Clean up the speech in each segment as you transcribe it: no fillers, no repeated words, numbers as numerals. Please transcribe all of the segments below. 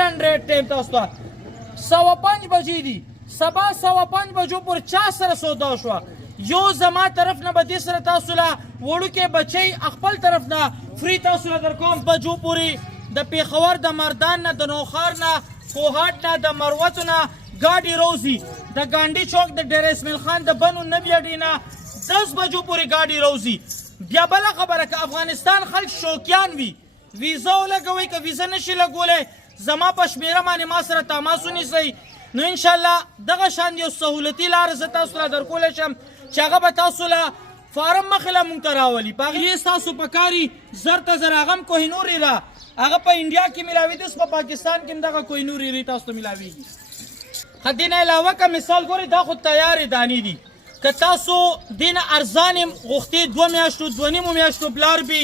لنډ ریټ ټایم تاسو ته 5:15 بجې دي سبا 5:15 بجو پر چا سره سودا شوه یو زما طرف نه به دې سره تاسو له وړوکې بچی خپل طرف نه فری تاسو له درکوم بجو پورې د پېښور د مردان نه د نوخار نه کوهاټ نه د مروتو نه ګاډي روزي د ګاندي چوک د ډیر اسماعیل خان د بنو نبی اډې نه 10 بجو پورې ګاډي روزي بیا بله خبره که افغانستان خلک شوقیان وي ویزا ولګوئ که ویزا نشي لګولی زما په شمېره باندې ما سره تماس ونیسئ نو انشاءالله دغه شان یو سهولتي لاره زه تاسو له درکولی شم چې هغه به تاسو له فارم مخې له مونږ ته راولي په هغې ستاسو په کار زر ته زر هغه هم کوهینور ایره هغه په انډیا کې میلاوي اوس په پاکستان کې هم دغه کوهینور ایرې تاسو ته میلاویږي ښه دې نه علاوه که مثال ګورئ دا خو تیارې دانې دي که تاسو دې نه ارزانې غوښتې 2 میاشتو 2.5 میاشتو بلار بي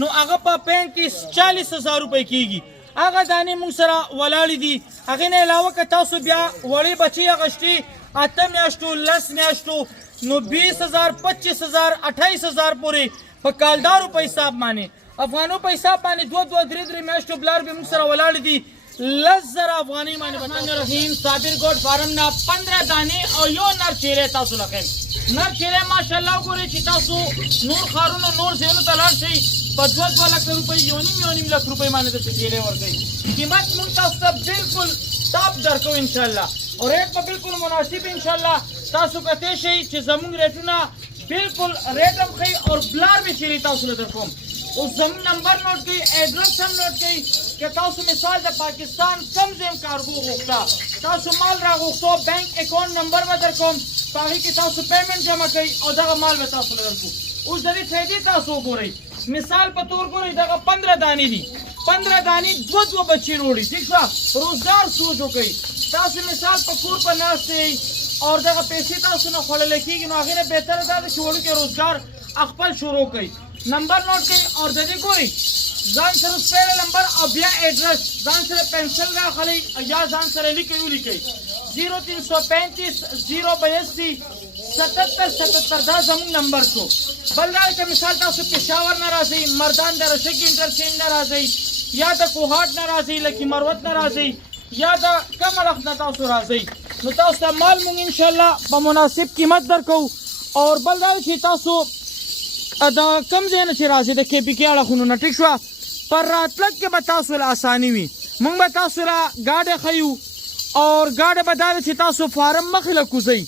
نو هغه په 35-40 هزار روپۍ کېږي هغه دانې موږ سره ولاړې دي هغې نه علاوه که تاسو بیا وړې بچۍ اخیستې 8 میاشتو 10 میاشتو نو 20,000 25,000 28,000 پورې په کالدارو په حساب باندې افغانو په حساب باندې 2-3 میاشتو بلار به موږ سره ولاړې دي 10,000 افغانۍ باندې الرحمن الرحیم صابر ګوډ فارم نه 15 دانې او یو نر چیرې تاسو له خیم نر چیرې ماشاءالله وګورئ چې تاسو نور ښارونو نور ځایونو ته لاړ شئ په 2 لک روپۍ 1.5 لک روپۍ باندې درته چیرې ورکوي قیمت موږ تاسو ته بالکل ټاپ درکو انشاءالله او ریټ به بالکل مناسب انشاءالله تاسو کتی شئ چې زموږ ریټونه بالکل ریټ هم ښیي او بلار به چیرې تاسو له درکوم اوس زموږ نمبر نوٹ کړئ ایډرس هم نوٹ کړئ که تاسو مثال د پاکستان کم ځای هم کارګو غوښته تاسو مال راغوښتو بینک اکاونټ نمبر به درکوم په هغې کې تاسو پیمنټ جمع کوئ او دغه مال به تاسو له درکو اوس د دې فایدې تاسو وګورئ مثال په طور ګورئ دغه 15 دانې دي 15 دانې 2 بچي وروړي ټیک شوه روزګار سوچ وکړئ تاسو مثال په کور په ناست یئ او دغه پیسې تاسو نه خوړلی کېږي نو هغې نه بهتره دا ده چې وړوکی روزګار خپل شروع کړئ نمبر نوٹ کړئ او د دې ګورئ ځان سره سپیره نمبر او بیا ایډرس ځان سره پنسل راخلئ یا ځان سره لیکئ ولیکئ 0335 082 77 دا زموږ نمبر شو بل دا که مثال تاسو پېښور نه راځئ مردان د رشک انټرچینج نه راځئ یا د کوهاټ نه راځئ لکي مروت نه راځئ یا د کمر اخ نه تاسو راځئ نو تاسو ته مال موږ انشاءالله په مناسب قیمت درکو او بل دا چې تاسو د کم ځای نه چې راځئ د کې پي کې اړخونو نه ټیک شوه پر راتلک کې به تاسو له اساني وي موږ به تاسو له ګاډی ښیو او ګاډی به دا ده چې تاسو فارم مخې له کوزئ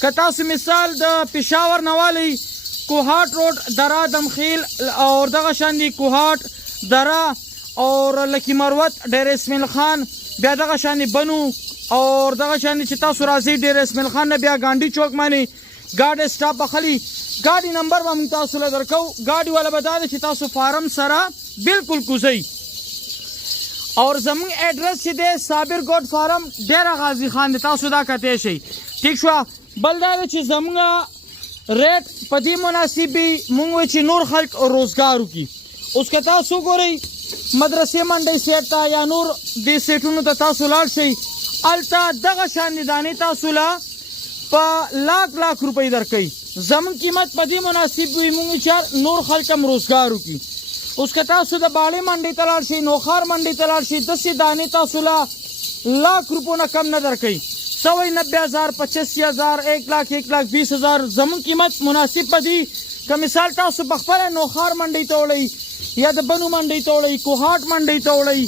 که تاسو مثال د پېښور نه والئ کوهاټ روډ دره دمخیل او دغه شان دي کوهاټ دره اور لکي مروت ډیر اسماعیل خان بیا دغه شان دي بنو اور دغه شان دي چې تاسو راځئ ډیر اسماعیل خان نه بیا ګاندي چوک باندې ګاډی سټاپ اخلي ګاډي نمبر به موږ تاسو له درکو ګاډي والا به دا ده چې تاسو فارم سره بالکل کوزئ اور زموږ ایډرس چې دی صابر ګوډ فارم ډیره غازي خان دی تاسو دا کتی شئ ټیک شوه بل دا ده چې زموږ ریټ په دې مناسب وي موږ وایو چې نور خلک روزګار وکړي اوس که تاسو وګورئ مدرسې منډۍ سیټ ته یا نور دې سیټونو ته تاسو لاړ شئ هلته دغه شانې دانې تاسو له په لاک روپۍ درکوي زموږ قیمت په دې مناسب وي موږ چې نور خلک هم روزګار وکړي اوس که تاسو د باړې منډۍ ته لاړ شئ نوخار منډۍ ته لاړ شئ داسې دانې تاسو له 1,00,000 روپو نه کم نه درکوي 90,000 85,000 1,20,000 زموږ قیمت مناسب په دي که مثال تاسو په خپله نوخار منډۍ ته وړئ یا د بنو منډۍ ته وړئ کوهاټ منډۍ ته وړئ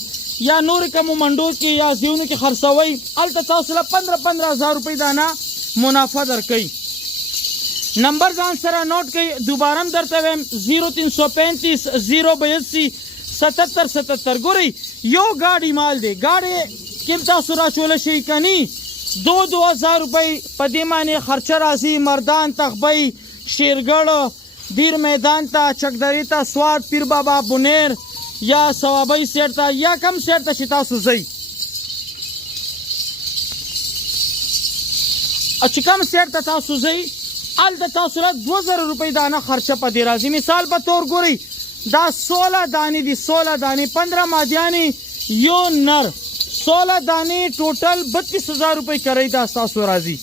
یا نورې کومو منډو کې یا ځایونو کې خرڅوئ هلته تاسو له 15,000 روپۍ دانه منافع درکوي نمبر ځان سره نوٹ کړئ دوباره هم درته وایم 0335 082 77 ګورئ یو ګاډي مال دی ګاډی کې هم تاسو راچولی شئ که نه 2,000 روپۍ په دې باندې خرچه راځي مردان تخبۍ شیرګړ دیر میدان ته چکدرې ته سوات پیر بابا بنیر یا ثوابۍ سیټ ته یا کم سیټ ته چې تاسو ځئ چې کم سیټ ته تاسو ځئ هلته تاسو له 2,000 روپۍ دانه خرچه په دې راځي مثال په طور ګورئ دا 16 دانې دي 16 دانې 15 مادیانې یو نر 16 دانې ټوټل 32,000 روپۍ کرۍ دا تاسو راځي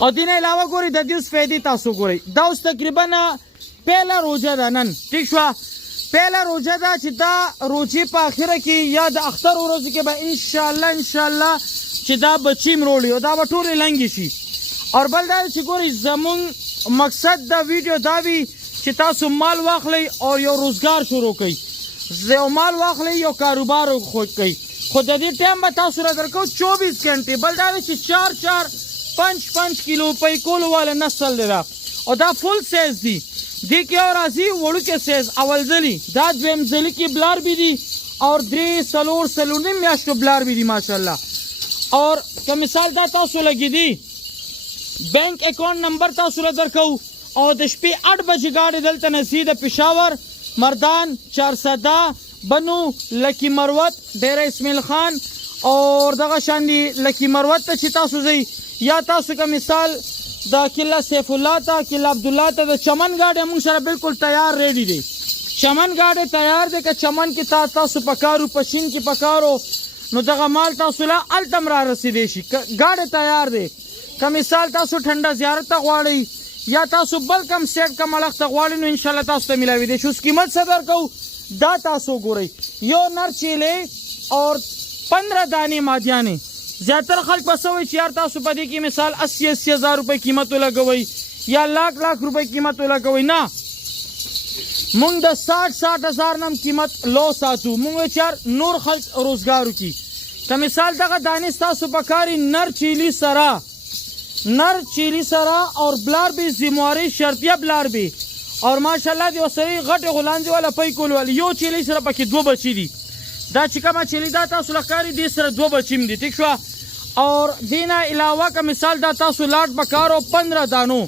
او دې نه علاوه ګورئ د دې اوس فایدې تاسو ګورئ دا اوس تقریبا پهله روژه ده نن ټیک شوه پهله روژه ده چې دا روژې په اخره کې یا د اختر ورځو کې به انشاءالله چې دا بچیم روړي او دا به ټولې لنګې شي. او بل دا چې ګورئ زمونږ مقصد دا ویډیو دا وي چې تاسو مال واخلئ او یو روزګار شروع کړئ. یو مال واخلئ یو کاروبار وکړئ. خو د دې ټایم به تاسو را درکوو 24 ګنټې. بل دا دی چې 4 5 کیلو روپۍ کولو والا نسل دی دا او دا فل سیز دی. دې کې یو راځي وړوکی سیز اول ځلي، دا دویم ځلي کې بلار بي دي او 3 میاشتو بلار بي دي ماشاءالله. اور که مثال دا تاسو لګي دي بینک اکاؤنٹ نمبر تاسو را درکو او د شپې 8 بجې ګاډي دلته نسی د پېښور مردان 410 بنو لکی مروت ډیره اسماعیل خان اور دغه شان دي لکی مروت ته چې تاسو ځئ یا تاسو که مثال د کله سیف الله ته کله عبدالله ته د چمن ګاډی موږ سره بالکل تیار ریډي دی. چمن ګاډی تیار دی که چمن کې تاسو پکارو پشین کې پکارو نو دغه مال تاسو له هلته هم را رسېدی شي. ګاډی تیار دی. که مثال تاسو ټنډه زیارت ته غواړئ یا تاسو بل کم سیټ کم اړخ ته غواړئ نو انشاءالله تاسو ته میلاویدی شي. اوس قیمت څه درکوو دا تاسو ګورئ. یو نر چیلې اور 15 دانې مادیانې. زیاتر خلک به څه وایي چې یار تاسو په دې کې مثال 80 هزار روپۍ قیمت ولګوئ یا لاک روپۍ قیمت ولګوئ. نه، مونږ د 60 هزار نه هم قیمت لو ساتو. مونږ چې یار نور خلک روزګار وکړي. که مثال دغه دانې ستاسو په کاري نر چیلي سره اور بلار بي زمواري شرطیه بلار بي اور ماشاءالله دی وسري غټه غلانځي والا پي کول ول یو چیلي سره پکې 2 بچي دي. دا چې کومه چیلي دا تاسو لکاري دي سره 2 بچیم دي. ٹھیک شو. اور دینا علاوه که مثال دا تاسو لاټ بکارو 15 دانو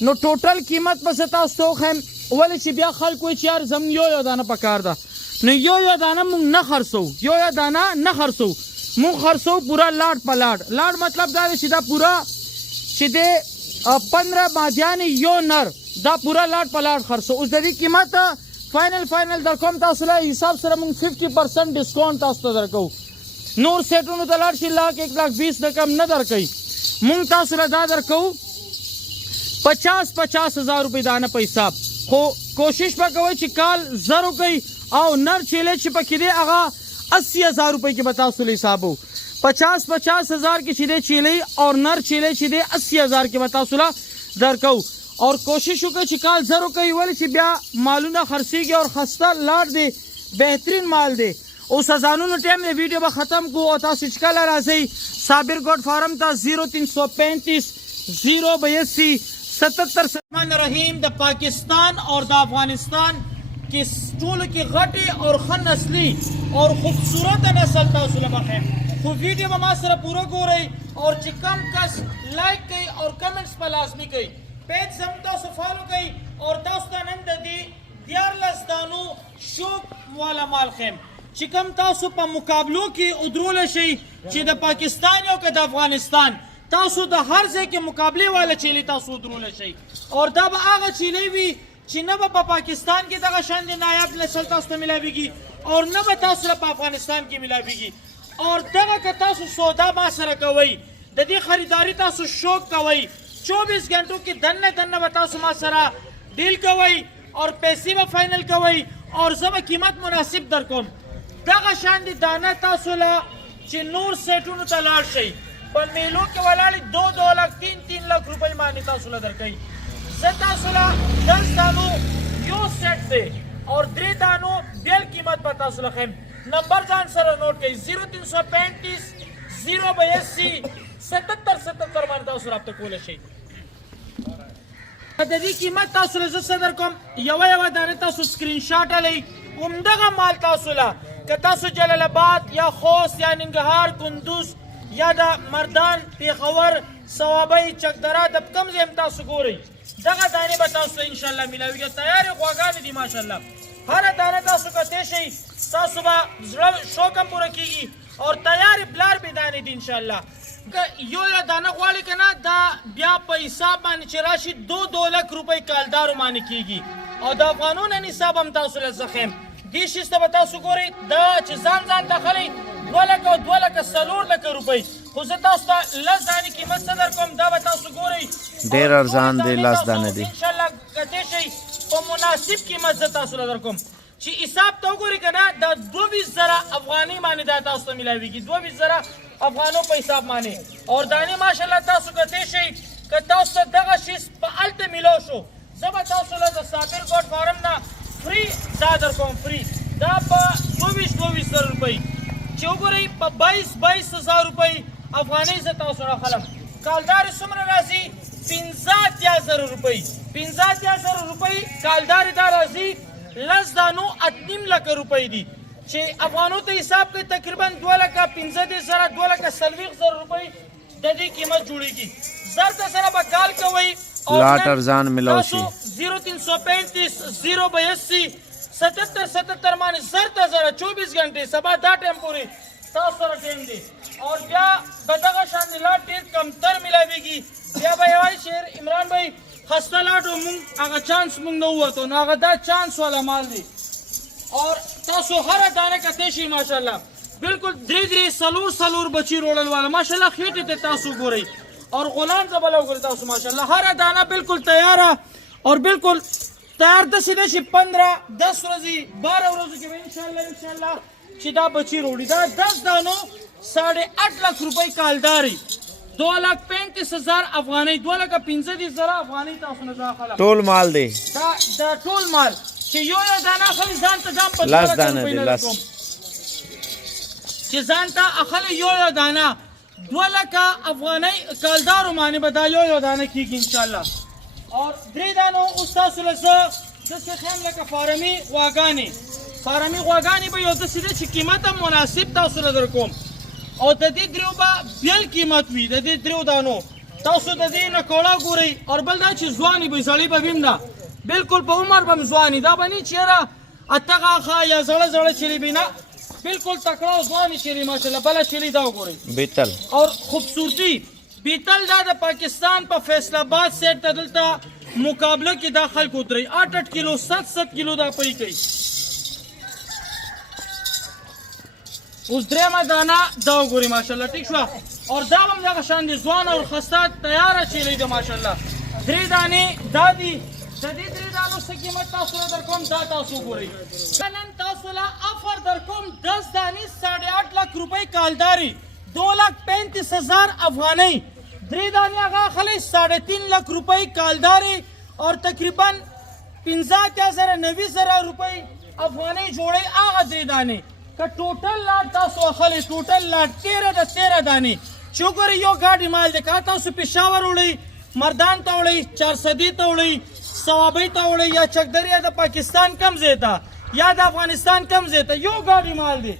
نو ټوټل قیمت پس تاسو خیم ولې چې بیا خلک وي چې یار زم یو دانه پکار ده نو یو دانه مونږ نه خرڅو. مونږ خرڅو پورا لاټ په لاټ مطلب دا دی چې دا پورا چې د 15 مادیانې یو نر دا پورا لاټ په لاټ خرڅو. اوس د دې قیمت فاینل در کوم تاسو له حساب سره مونږ 50% ډسکاونټ تاسو ته درکو. نور سیټونو ته لاړ شي 1,20,000 د کم نه درکوي. مونږ تاسو له دا درکو 50 هزار روپۍ دانه په حساب. خو کوشش به کوئ چې کال زر وکئ او نر چیلې چې پکې دی هغه 80 هزار روپۍ کې به تاسو له حساب وو. 50 هزار کې چې دی چیلې او نر چیلې چې دی 80 هزار کې به تاسو له درکو. اور کوشش وکړئ چې کال زر وکئ ولې چې بیا مالونه خرڅېږي اور خسته لاټ دی بهترین مال دی. اوس اذانونو ټایم دی ویډیو به ختم کو او تاسو چې کله راځئ صابر ګوډ فارم ته 0335 082 77. الرحمن الرحیم. د پاکستان اور د افغانستان کې ټولو کې غټې اور ښه نسلي اور خوبصورت نسل تاسو له بخیم. خو ویډیو به ما سره پوره ګورئ اور چې کم کس لایک کوي اور کمنټس په لازمي کوي. پیج زموږ تاسو فالو کوئ اور تاسو ته نن د دې 14 دانو شوق والا مال خیم چې کوم تاسو په مقابلو کې ودرولی شئ چې د پاکستان او که د افغانستان تاسو د هر ځای کې مقابلې والا چیلې تاسو ودرولی شئ. اور دا به هغه چیلې وي چې نه به په پاکستان کې دغه شان د نایاب نسل تاسو ته میلاویږي اور نه به تاسو له په افغانستان کې میلاویږي. اور دغه که تاسو سودا ما سره کوئ د دې خریداري تاسو شوق کوئ 24 घंटों کې دنه به تاسو ما سره ډیل کوئ اور پیسې به فاینل کوئ اور زه به قیمت مناسب در کوم. دغه شان دي دانه تاسو له چې نور سیټونو ته لاړ شئ په میلو کې ولاړې 2 لک 3 لک روپۍ باندې تاسو له درکوي. زه تاسو له 10 دانو یو سیټ دی اور 3 دانو بیل قیمت به تاسو له خیم. نمبر ځان سره نوٹ کړئ 0335 082 77 باندې تاسو رابطه کولی شئ. د دې قیمت تاسو له زه څه درکوم یوه دانه تاسو سکرین شاټ هلئ. همدغه مال تاسو له که تاسو جلال آباد یا خوست یا ننګرهار کندوز یا د مردان پیښور صوابۍ چکدره د کوم ځای هم تاسو ګورئ دغه دانې به تاسو ته انشاءالله میلاویږي. تیارې غواګانې دي ماشاءالله. هره دانه تاسو کتی شئ ستاسو به زړه شوق هم پوره کېږي اور تیارې بلار بې دانې دي انشاءالله. که یو دانه غواړئ که نه دا بیا په حساب باندې چې راشي 2 لک روپۍ کالدارو باندې کېږي او د افغانونو حساب هم تاسو له زه ښیم. دې شیز ته به تاسو ګورئ دا چې ځان ته خلئ 2 لکه او 2 لکه 4 لکه روپۍ. خو زه تاسو ته 10 دانې قیمت څه در کوم دا به تاسو ګورئ ډېر ارزان دی. 10 دانې دي انشاءالله کتی شئ په مناسب قیمت زه تاسو له در کوم چې حساب ته وګورئ که نه دا 22,000 افغانۍ باندې دا تاسو ته میلاویږي 22,000 افغانو په حساب باندې اور دانې ماشاءالله تاسو کتی شئ که تاسو ته دغه شیز په هلته میلاو شو زه به تاسو له د صابر ګوډ فارم نه فری دا در کوم فری دا په 22,000 روپۍ چې وګورئ په 22,000 روپۍ افغانۍ زه تاسو راخلم کالدارې څومره راځي 15,000 روپۍ 15,000 روپۍ کالدارې دا راځي لس دانو 8.5 لکه روپۍ دي چې افغانو ته حساب کوي تقریبا 2,15,000 2,40,000 روپۍ د دې قیمت جوړیږي زر ته سره به کال کوئ لاټ ارزان ملاو شي 0335 082 77 77 باندې زر ته سره 24 غنټې سبا دا ټایم پورې تاسو سره ټایم دی اور بیا به دغه شان لاټ ډېر کمتر میلاویږي بیا به یوازې شعر عمران بھائی خسته لاټو مونږ هغه چانس مونږ نه ووتو نو هغه دا چانس والا مال دی اور تاسو هره دانه کتی شئ ماشاءالله بالکل درې څلور بچي روړل والا ماشاءالله خېټې ته تاسو ګورئ اور غلام زبله وګورئ تاسو ماشاءالله هره دانه بالکل تیاره اور بالکل تیار داسې دی چې 15-10 ورځې 12 ورځو کې به انشاءالله چې دا بچي روړي دا 10 دانو 8.5 لک روپۍ کالداري 2,35,000 افغانۍ 2,15,000 افغانۍ تاسو نه داخله ټول مال دی دا ټول مال چې یو دانه اخلي ځان ته ځان په 10 دانه دی لس چې ځان ته اخلي یو دانه 2 لکه افغانۍ کالدارو باندې به دا یو دانه کېږي انشاءالله اور 3 دانو اوس تاسو له زه داسې ښیم لکه فارمي غواګانې به یو داسې دی چې قیمت هم مناسب تاسو له در کوم او د دې دریو به بیل قیمت وي د دې دریو دانو تاسو د دې نه کوړه ګورئ اور بل دا چې ځواني به سړی به ویم نه بالکل په عمر به هم ځواني دا به نه چې یاره اتغه ښه یا زړه چیلي به نه بالکل تکړه او ځواني چیلي ماشاءالله بله چیلي دا وګورئ بیتل اور خوبصورتي بیتل دا د پاکستان په فیصل آباد سیټ ته دلته مقابله کې دا خلک ودرئ 8 کیلو 7 کیلو دا پی کوي اوس درېیمه دانه دا وګورئ ماشاءالله ټیک شوه اور دا هم دغه شان دي ځوان او خسته تیاره چیلۍ ده ماشاءالله 3 دانې دا دي د دې 3 دانو څه قیمت تاسو له در کوم دا تاسو وګورئ نن تاسو له افر در کوم 10 دانې 8.5 لک روپۍ کالداري 2,35,000 افغانۍ 3 دانې هغه اخلئ 3.5 لک روپۍ کالداري اور تقریبا 15,000 روپۍ افغانۍ جوړئ هغه 3 دانې که ټوټل لاټ تاسو اخلئ ټوټل لاټ 13 دانې چې وګورئ یو ګاډي مال دی که تاسو پېښور وړئ مردان ته وړئ چارسدي ته وړئ صوابۍ ته وړئ یا چکدر یا د پاکستان کم ځای ته یا د افغانستان کم ځای ته یو ګاډي مال دی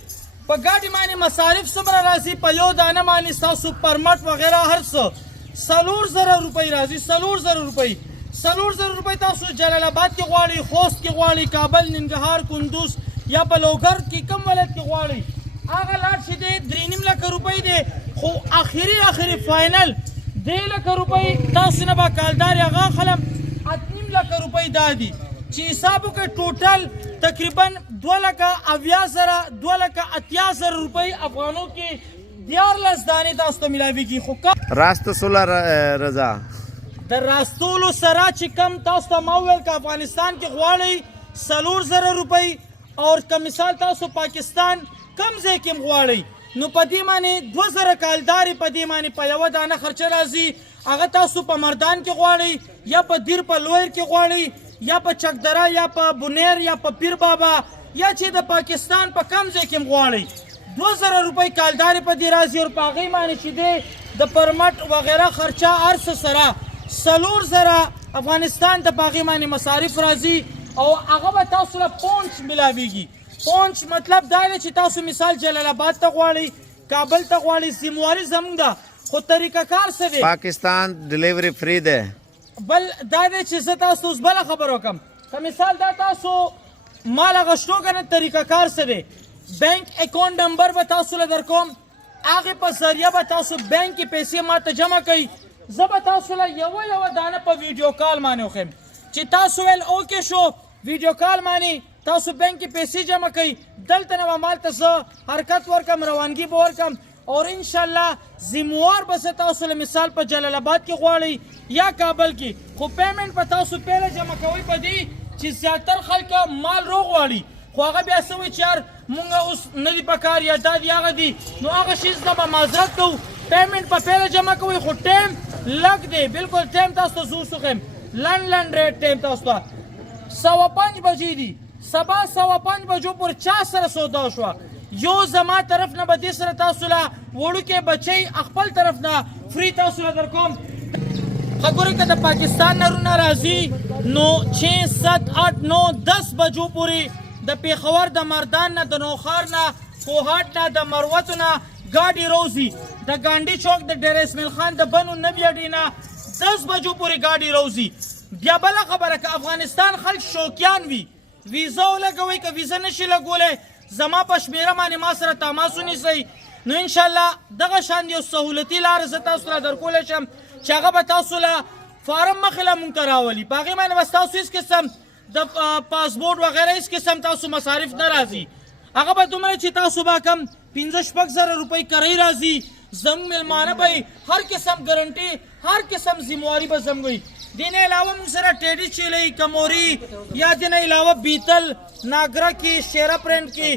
په ګاډي باندې مصارف څومره راځي په یو دانه باندې ستاسو پرمټ وغیره هر څه 4,000 روپۍ راځي 4,000 روپۍ 4,000 روپۍ تاسو جلال آباد کې غواړئ خوست کې غواړئ کابل ننګرهار کندوز یا په لوګر کې کم ولایت کې غواړئ هغه لاټ چې دی 3.5 لکه روپۍ دی خو اخري فاینل 3 لکه روپۍ تاسو نه به کالداري هغه اخلم 8.5 لکه روپۍ دا دي چې حساب وکړئ ټوټل تقریبا 2,80,000 2,80,000 روپۍ افغانو کې 14 دانې تاسو ته میلاویږي خو راست سوله رضا د راستولو سره چې کم تاسو ته ما وویل که افغانستان کې غواړئ 4,000 روپۍ اور که مثال تاسو پاکستان کم ځای کې هم غواړئ نو په دې باندې 2,000 کالدارې په دې باندې په یوه دانه خرچه راځي هغه تاسو په مردان کې غواړئ یا په دیر په لویر کې غواړئ یا په چکدره یا په بونیر یا په پیر بابا یا چې د پاکستان په کم ځای کې هم غواړئ 2,000 روپۍ کالدارې په دې راځي اور په هغې باندې چې دی د پرمټ وغیره خرچه هر څه سره 4,000 افغانستان ته په هغې باندې مصارف راځي او هغه به تاسو له پونچ میلاویږي پونچ مطلب دا دی چې تاسو مثال جلال آباد ته غواړئ کابل ته غواړئ ذمواري زموږ ده خو طریقه کار څه دی پاکستان ډلیوري فری ده بل دا دی چې زه تاسو اوس بله خبره وکړم که مثال دا تاسو مال اخیستو که نه طریقه کار څه دی بینک اکاونټ نمبر به تاسو له در کوم هغې په ذریعه به تاسو بینک کې پیسې ما ته جمع کوئ زه به تاسو له یوه دانه په ویډیو کال باندې وښیم چې تاسو ویل اوکې شو ویډیو کال باندې تاسو بینک کې پیسې جمع کوئ دلته نه به مال ته زه حرکت ورکړم روانګي به ورکړم اور انشاءالله ذموار به زه تاسو له مثال په جلال آباد کې غواړئ یا کابل کې خو پیمنټ به تاسو پهله جمع کوئ په دې چې زیاتر خلک مال روغ غواړي خو هغه بیا څه وایي چې یار مونږ اوس نه دي په کار یا دا دي هغه دي نو هغه شیز نه به معذرت کوو پیمنټ په پیله جمع کوئ خو ټایم لږ دی بلکل ټایم تاسو ته زه اوس وښیم لنډ ریټ ټایم تاسو ته 5:15 بجې دي سبا 5:15 بجو پورې چا سره سودا شوه یو زما طرف نه به دې سره تاسو له وړوکې بچی خپل طرف نه فری تاسو له در کوم ښه ګورئ که د پاکستان نه رونه راځي نو 6 7 8 9 10 بجو پورې د پېښور د مردان نه د نوخار نه کوهاټ نه د مروتو نه ګاډي روزي د ګاندي چوک د ډېر اسماعیل خان د بنو نبي اډې نه 10 بجو پورې ګاډي روزي بیا بله خبره که افغانستان خلک شوقیان وي ویزا ولګوئ که ویزا نشي لګولی زما په شمېره باندې ما سره تماس ونیسئ نو انشاءالله دغه شان یو سهولتي لاره زه تاسو ته درکولی شم چې هغه به تاسو له فارم مخې له مونږ ته راولي په هغې باندې بس تاسو هېڅ قسم د پاسپورټ وغیره هېڅ قسم تاسو مصارف نه راځي هغه به دومره چې تاسو به کم 5-6 زره روپۍ کرۍ راځي زموږ میلمانه به هر قسم ګرنټي هر قسم ذمواري به زموږ وي دې نه علاوه موږ سره ټیډي چیلۍ کموري یا دې نه علاوه بیتل ناګره کې شیره پرنټ کې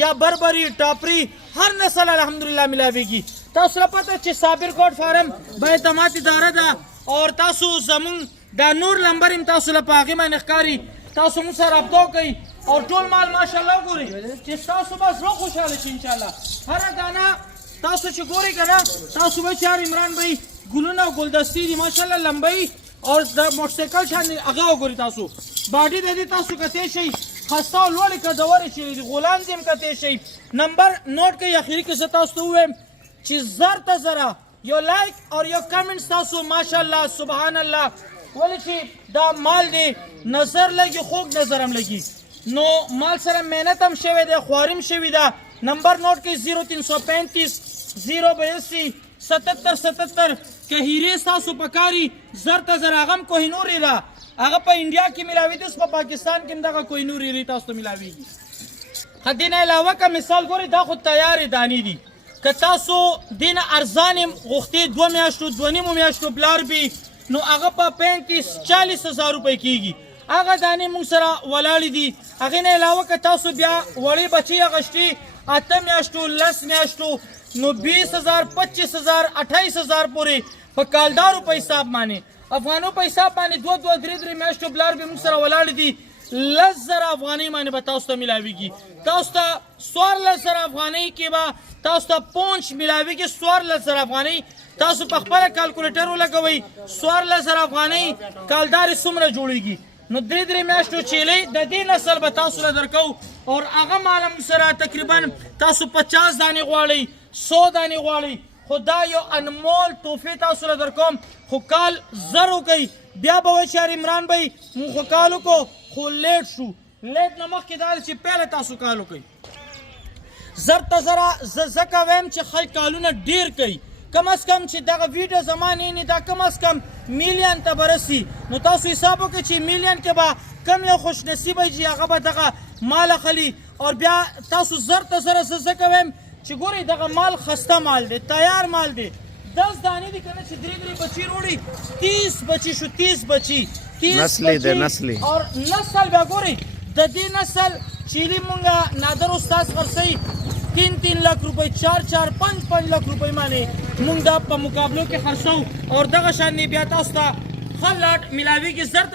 یا بربري ټاپري هر نسل الحمدلله ملاویږي تاسو له پته چې صابر کوټ فارم با اعتماد اداره ده او تاسو زموږ دا نور نمبر هم تاسو له په هغې باندې ښکاري تاسو موږ سره رابطه وکئ او ټول مال ماشاءالله ګورئ چې تاسو به زړه خوشحاله شي انشاءالله هره دانه تاسو چې ګورئ که نه تاسو به چې هر عمران بهی ګلونه او ګلدستې دي ماشاءالله لمبۍ او د موټرسایکل شان هغه وګورئ تاسو باډي د دې تاسو کتی شئ خسته او لوړې کدورې چې دي غولان دې هم کتی شئ نمبر نوټ کړئ اخري کې زه تاسو ته ووایم چې زر ته زره یو لایک او یو کمنټس تاسو ماشاءالله سبحان الله ولې چې دا مال دی نظر لګي خوږ نظر هم لګي نو مال سره محنت هم شوی دی خواري هم شوې ده نمبر نوٹ کړئ 0335 082 77 که هیرې ستاسو په کاري زر ته زر هغه هم کوهینورې ده هغه په انډیا کې ملاوېږي اوس په پاکستان کې هم دغه کوهینورې ری تاسو ته ملاوېږي ښه دې نه علاوه که مثال ګورئ دا خو تیارې دانې دي که تاسو دې نه ارزان یې غوښتې 2 میاشتو 2.5 میاشتو بلار بي نو هغه په 35-40 هزار روپۍ کېږي هغه دانې موږ سره ولاړې دي هغې نه علاوه که تاسو بیا وړې بچۍ اخیستې 8 میاشتو 10 میاشتو نو 20,000 25,000 28,000 پورې په کالدارو په حساب باندې افغانو په حساب باندې 2-3 میاشتو بلار به موږ سره ولاړې دي 10,000 افغانۍ باندې به تاسو ته ملاویږي تاسو ته 14,000 افغانۍ کې به تاسو ته پونچ ملاویږي 14,000 افغانۍ تاسو په خپله کالکولیټر ولګوئ 14,000 افغانۍ کالدارې څومره جوړېږي نو 3 میاشتو چیلۍ د دې نسل به تاسو له درکو او هغه مال موږ سره تقریبا تاسو 50 دانې غواړئ 100 دانې غواړئ خو دا یو انمول تحفې تاسو له درکوم خو کال زر وکئ بیا به وایي چې یار عمران بهی مونږ خو کال وکړو خو لیټ شو لیټ نه مخکې دا چې پیله تاسو کال وکئ زر ته زره زه ځکه وایم چې خلک کالونه ډېر کوي کم از کم چې دغه ویډیو زما نه ویني دا کم از کم میلیون ته به رسي نو تاسو حساب وکړئ چې میلیون کې به کم یو خوش نصیبه چې هغه به دغه مال اخلي او بیا تاسو زر ته زره زه ځکه وایم چې ګورئ دغه مال خسته مال دی تیار مال دی 10 دانې دي که نه چې 3 بچي وروړي 30 بچي شو 30 بچي 30 نسلی دی نسلی او نسل بیا ګورئ د دې نسل چیلي مونږه نادر استاد خرڅوي 3 लाख रुपए 4 5 लाख रुपए باندې مونږ دا په مقابلو کې خرڅو او دغه شان بیا تاسو ته خلاټ ملاوي کې زر